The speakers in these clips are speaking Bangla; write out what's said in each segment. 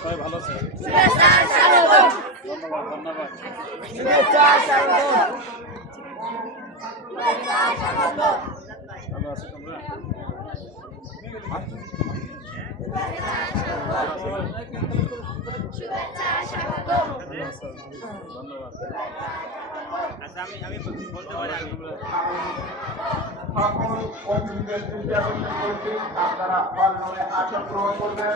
সবাই ভালো আছে? ভালো আছে তোমরা? ধন্যবাদ। আচ্ছা আমি বলতে পারি সকল অতিথিদের দৃষ্টি আকর্ষণ করছি আপনারা হলরুমে আসন গ্রহণ করবেন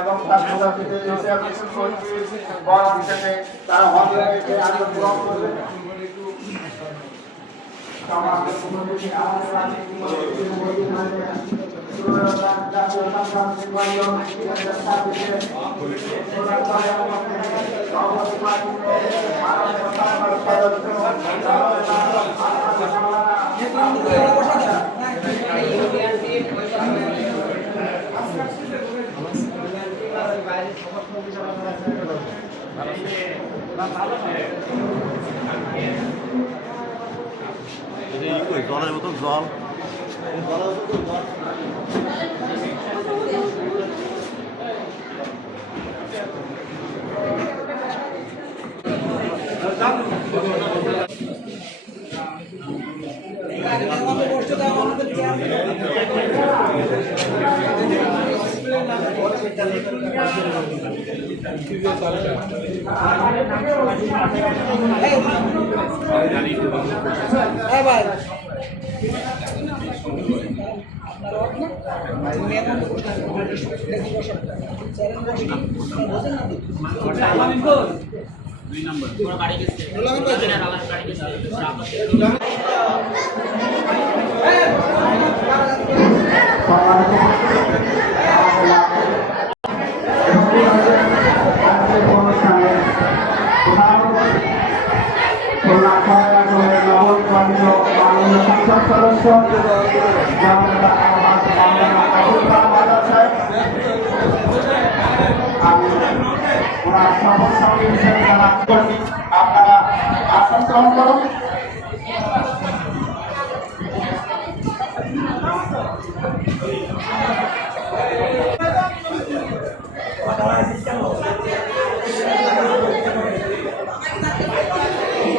এবং ছাত্রছাত্রীদের দৃষ্টি আকর্ষণ করছি বড় হিসেবে তারা হলরুমে এসে আসন গ্রহণ করবেন। সমাজের উপস্থিতি আমাদের রাজ্যের উপস্থিত হয়েছে জাতীয় সাংস্কৃতিক মঞ্চ জলের মতো জল দুই নম্বর আপনারা আসন গ্রহণ করুন।